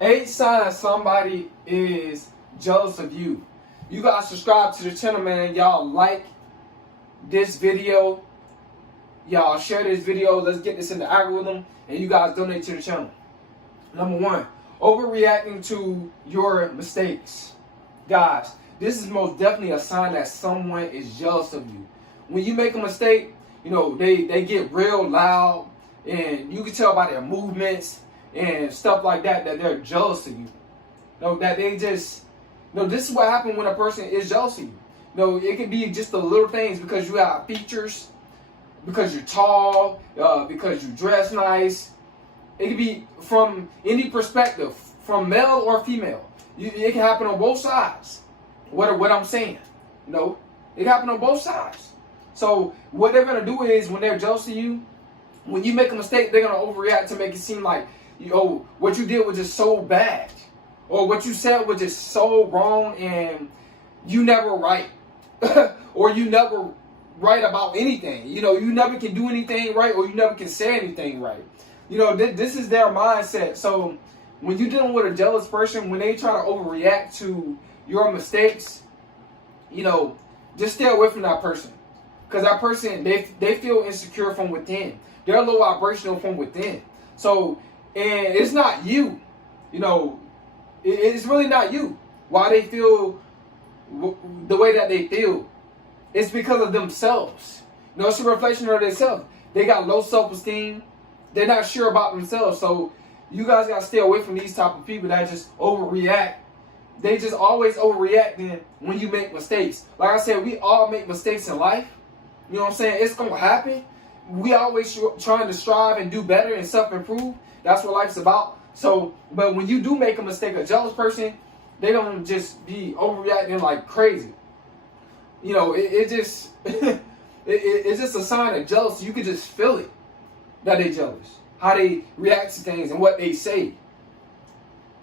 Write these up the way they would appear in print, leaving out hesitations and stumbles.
8 signs somebody is jealous of you. You guys subscribe to the channel, man. Y'all like this video. Y'all share this video. Let's get this in the algorithm. And you guys donate to the channel. Number 1, overreacting to your mistakes. Guys, this is most definitely a sign that someone is jealous of you. When you make a mistake, you know, they get real loud. And you can tell by their movements and stuff like that they're jealous of you. That they just, this is what happens when a person is jealous of you. It can be just the little things because you have features, because you're tall, because you dress nice. It can be from any perspective, from male or female. It can happen on both sides. What I'm saying, it can happen on both sides. So what they're gonna do is when they're jealous of you, when you make a mistake, they're gonna overreact to make it seem like, what you did was just so bad, or what you said was just so wrong, and you never right, or you never right about anything. You never can do anything right, or you never can say anything right. This is their mindset. So when you're dealing with a jealous person, when they try to overreact to your mistakes, just stay away from that person, because that person they feel insecure from within. They're low vibrational from within. So, and it's not you. It's really not you. Why they feel the way that they feel. It's because of themselves. It's a reflection of themselves. They got low self-esteem. They're not sure about themselves. So, you guys got to stay away from these type of people that just overreact. They just always overreacting when you make mistakes. Like I said, we all make mistakes in life. You know what I'm saying? It's going to happen. We always trying to strive and do better and self-improve. That's what life's about. So, but when you do make a mistake, a jealous person, they don't just be overreacting like crazy. It just it's just a sign of jealousy. You can just feel it that they're jealous. How they react to things and what they say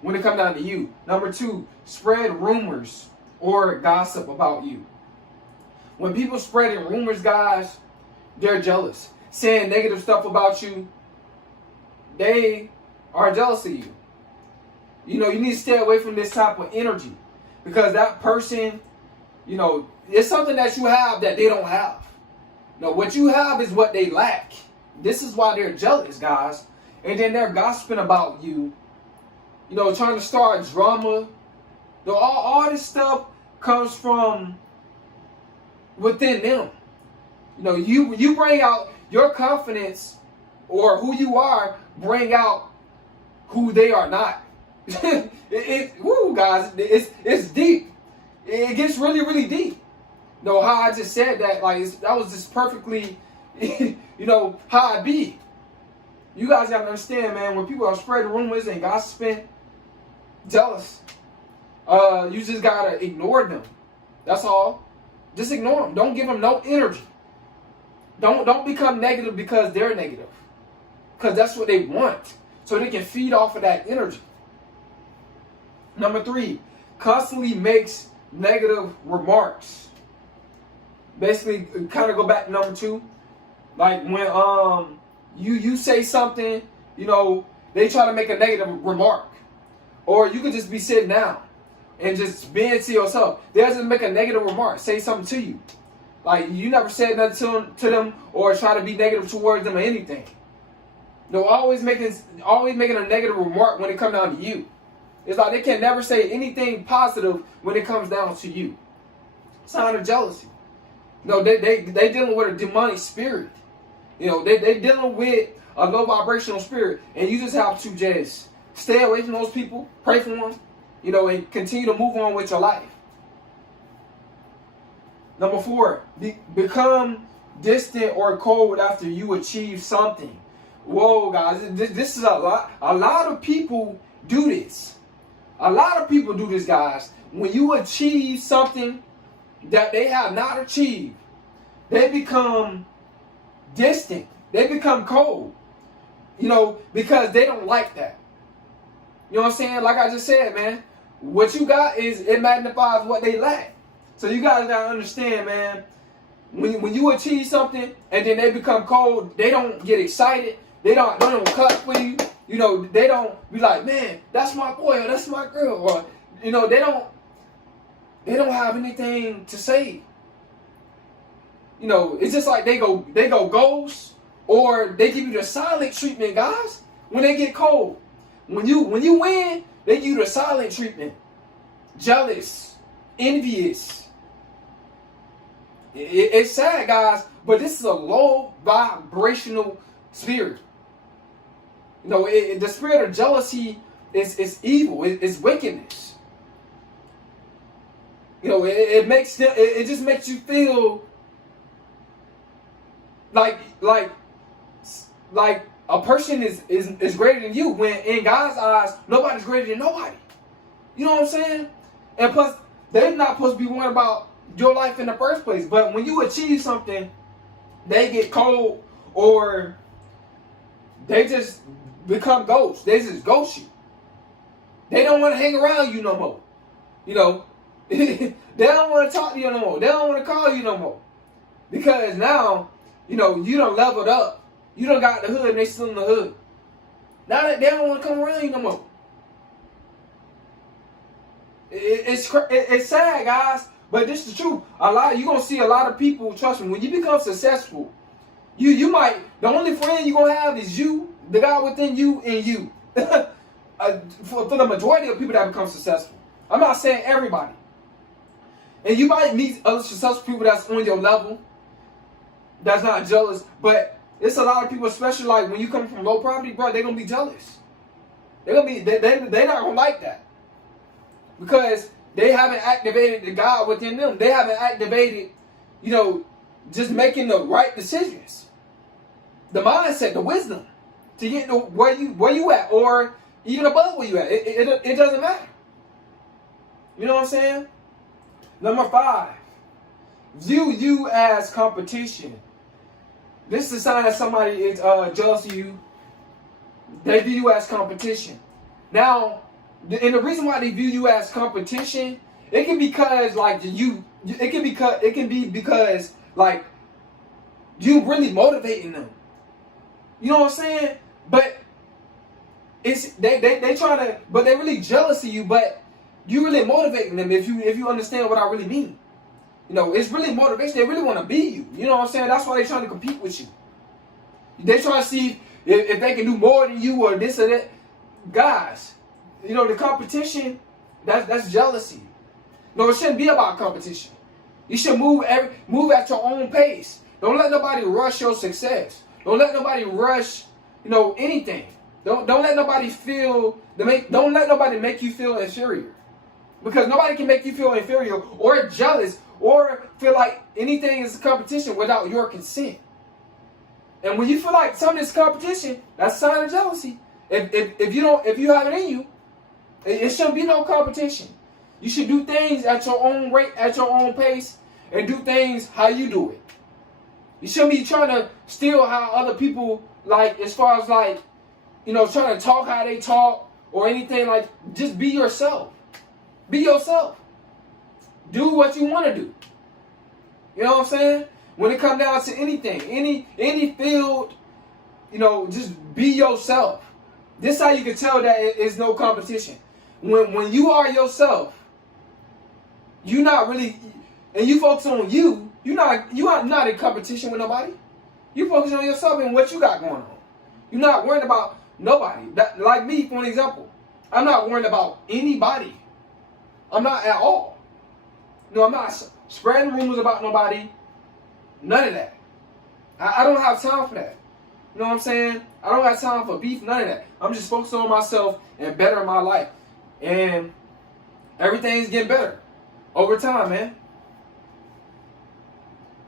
when it comes down to you. Number 2, spread rumors or gossip about you. When people spreading rumors, guys, they're jealous. Saying negative stuff about you, they are jealous of you. You need to stay away from this type of energy, because that person, it's something that you have that they don't have. What you have is what they lack. This is why they're jealous, guys. And then they're gossiping about you, trying to start drama. All this stuff comes from within them. You bring out your confidence, or who you are, bring out who they are not. Guys, it's deep. It gets really, really deep. How I just said that, that was just perfectly, how I be. You guys gotta understand, man, when people are spreading rumors and gossiping, jealous, you just gotta ignore them. That's all. Just ignore them. Don't give them no energy. Don't become negative because they're negative. Because that's what they want. So they can feed off of that energy. Number 3, constantly makes negative remarks. Basically, kind of go back to number 2. Like when you say something, they try to make a negative remark. Or you could just be sitting down and just being to yourself. They just make a negative remark, say something to you. Like you never said nothing to them or try to be negative towards them or anything. Always making a negative remark when it comes down to you. It's like they can never say anything positive when it comes down to you. Sign of jealousy. They dealing with a demonic spirit. They dealing with a low vibrational spirit, and you just have to just stay away from those people, pray for them, and continue to move on with your life. Number 4, become distant or cold after you achieve something. Whoa, guys, this is a lot. A lot of people do this. A lot of people do this, guys. When you achieve something that they have not achieved, they become distant. They become cold. Because they don't like that. You know what I'm saying? Like I just said, man, what you got it magnifies what they lack. So you guys gotta understand, man, when you achieve something and then they become cold, they don't get excited, they don't cut for you, You know, they don't be like, man, that's my boy or that's my girl, or you know, they don't have anything to say. You know, it's just like they go ghost, or they give you the silent treatment, guys. When they get cold, when you win, they give you the silent treatment. Jealous, envious. It's sad, guys, but this is a low vibrational spirit. You know, the spirit of jealousy is evil. It's wickedness. You know, it just makes you feel like a person is greater than you, when in God's eyes nobody's greater than nobody. You know what I'm saying? And plus, they're not supposed to be worrying about your life in the first place. But when you achieve something, they get cold, or they just become ghosts. They just ghost you. They don't want to hang around you no more. You know, they don't want to talk to you no more. They don't want to call you no more. Because now, you know, you done leveled up. You done got the hood and they still in the hood. Now that they don't want to come around you no more. It's sad, guys, but this is the truth. You're going to see a lot of people, trust me, when you become successful, you might, the only friend you're going to have is you, the God within you, and you. For the majority of people that become successful. I'm not saying everybody. And you might meet other successful people that's on your level, that's not jealous, but it's a lot of people, especially like when you come from low poverty, bro, they're going to be jealous. They're not going to like that. Because they haven't activated the God within them. They haven't activated, you know, just making the right decisions. The mindset, the wisdom to get to where you at, or even above where you at. It doesn't matter. You know what I'm saying? Number 5, view you as competition. This is a sign that somebody is jealous of you. They view you as competition. Now, and the reason why they view you as competition, it can be because like it can be because like you really motivating them. You know what I'm saying? But it's they try to, but they really jealous of you, but you really motivating them if you understand what I really mean. You know, it's really motivation. They really want to be you. You know what I'm saying? That's why they're trying to compete with you. They trying to see if they can do more than you or this or that. Guys, you know, the competition, that's jealousy. No, it shouldn't be about competition. You should move at your own pace. Don't let nobody rush your success. Don't let nobody rush, you know, anything. Don't let nobody don't let nobody make you feel inferior. Because nobody can make you feel inferior or jealous or feel like anything is a competition without your consent. And when you feel like something is competition, that's a sign of jealousy. If you have it in you, it shouldn't be no competition. You should do things at your own rate, at your own pace, and do things how you do it. You shouldn't be trying to steal how other people, like, as far as like, you know, trying to talk how they talk or anything. Like, just be yourself. Be yourself. Do what you want to do. You know what I'm saying? When it comes down to anything, any field, you know, just be yourself. This is how you can tell that it's no competition. When you are yourself, you're not really, and you focus on you are not in competition with nobody. You focus on yourself and what you got going on. You're not worried about nobody. Like me, for an example, I'm not worried about anybody. I'm not at all. No, I'm not spreading rumors about nobody. None of that. I don't have time for that. You know what I'm saying? I don't have time for beef, none of that. I'm just focusing on myself and bettering my life. And everything's getting better over time, man.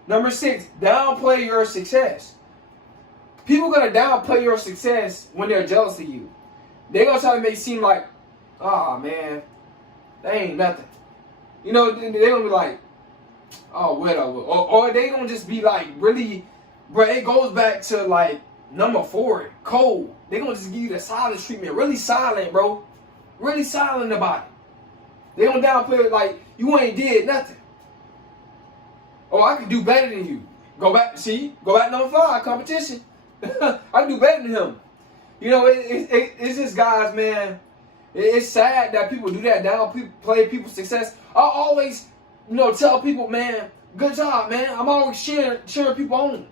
Number 6, downplay your success. People gonna downplay your success when they're jealous of you. They're gonna try to make it seem like, oh man, that ain't nothing. You know, they're gonna be like, oh, whatever. Or they gonna just be like, really, bro, it goes back to like number 4, cold. They gonna just give you the silent treatment. Really silent, bro. Really silent about it. They gonna downplay it like you ain't did nothing. Oh, I can do better than you. Go back to number 5, competition. I can do better than him. You know, it's just, guys, man. It's sad that people do that. Downplay people's success. I always, tell people, man, good job, man. I'm always cheering people on.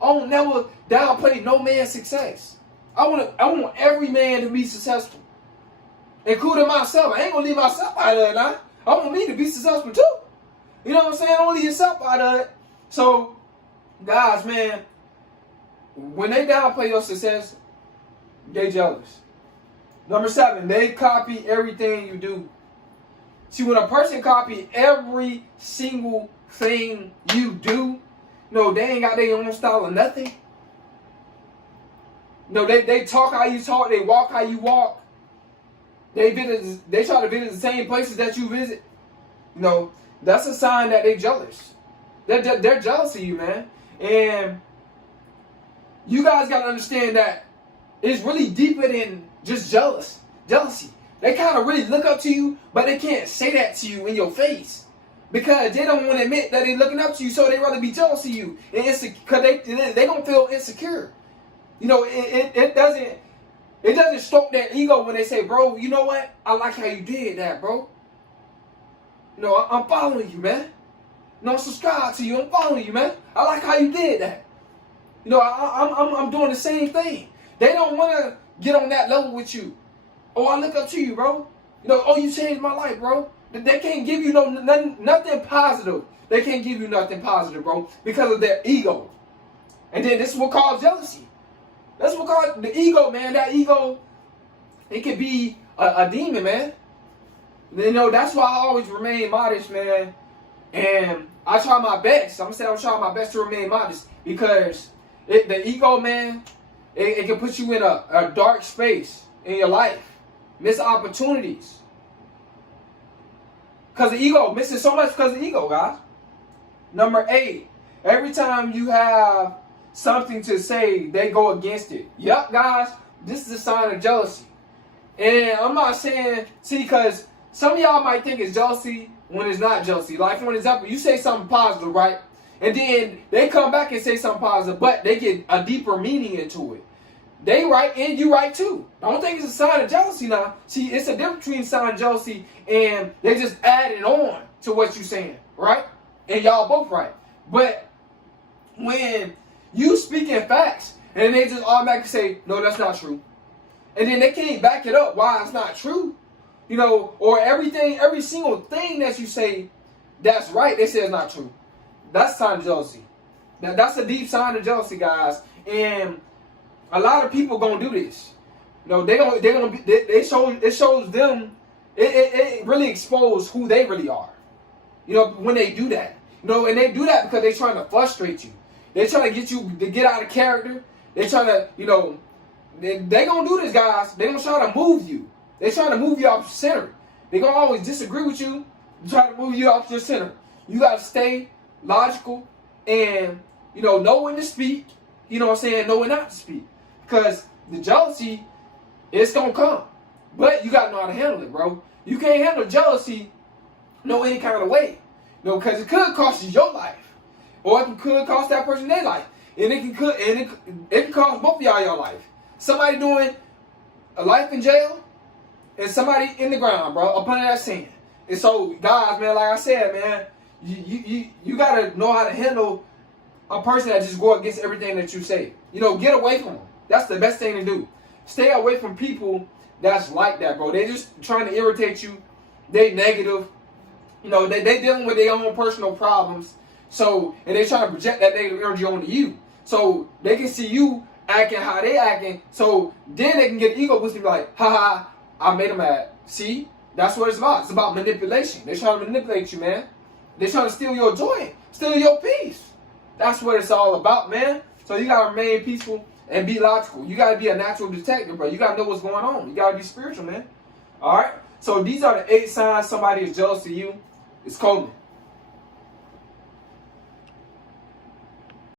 I won't never downplay no man's success. I want every man to be successful, including myself. I ain't gonna leave myself out of it now. I want me to be successful too. You know what I'm saying? Don't leave yourself out of it. So, guys, man, when they downplay your success, they jealous. Number 7, they copy everything you do. See, when a person copy every single thing you do, they ain't got their own style or nothing. They talk how you talk, they walk how you walk. They try to visit the same places that you visit. That's a sign that they're jealous. They're jealous of you, man. And you guys got to understand that it's really deeper than just jealousy. They kind of really look up to you, but they can't say that to you in your face because they don't want to admit that they're looking up to you, so they rather be jealous of you, and because they don't feel insecure. It doesn't stroke their ego when they say, bro, you know what? I like how you did that, bro. I'm following you, man. I'm subscribed to you. I'm following you, man. I like how you did that. I'm doing the same thing. They don't want to get on that level with you. Oh, I look up to you, bro. Oh, you changed my life, bro. They can't give you nothing positive. They can't give you nothing positive, bro, because of their ego. And then this is what causes jealousy. That's what causes the ego, man. That ego, it can be a demon, man. That's why I always remain modest, man. And I try my best. I'm trying my best to remain modest because the ego, man, it can put you in a dark space in your life. Miss opportunities. Because of ego. Missing so much because of ego, guys. Number 8. Every time you have something to say, they go against it. Yup, guys. This is a sign of jealousy. And I'm not saying, because some of y'all might think it's jealousy when it's not jealousy. Like, for example, you say something positive, right? And then they come back and say something positive, but they get a deeper meaning into it. They right and you right too. I don't think it's a sign of jealousy now. See, it's a difference between sign of jealousy and they just adding on to what you're saying, right? And y'all both right. But when you speak in facts and they just automatically say, no, that's not true. And then they can't back it up why it's not true. Or every single thing that you say that's right, they say it's not true. That's a sign of jealousy. That's a deep sign of jealousy, guys. And a lot of people gonna do this. It shows them. It really exposes who they really are. When they do that. And they do that because they're trying to frustrate you. They're trying to get you to get out of character. They're trying to, they gonna do this, guys. They're gonna try to move you. They're trying to move you off your center. They're gonna always disagree with you, try to move you off your center. You gotta stay logical and know when to speak. Know when not to speak. Because the jealousy, it's gonna come. But you gotta know how to handle it, bro. You can't handle jealousy any kind of way. Because it could cost you your life. Or it could cost that person their life. And it can cost both of y'all your life. Somebody doing a life in jail and somebody in the ground, bro, up under that sand. And so, guys, man, like I said, man, you gotta know how to handle a person that just go against everything that you say. Get away from them. That's the best thing to do. Stay away from people that's like that, bro. They just trying to irritate you. They negative. They dealing with their own personal problems. So, and they trying to project that negative energy onto you. So, they can see you acting how they acting. So, then they can get ego boost and be like, haha, I made them mad. See? That's what it's about. It's about manipulation. They're trying to manipulate you, man. They're trying to steal your joy. Steal your peace. That's what it's all about, man. So, you got to remain peaceful and be logical. You got to be a natural detective, bro. You got to know what's going on. You got to be spiritual, man. All right? So, these are the 8 signs somebody is jealous of you. It's Coleman.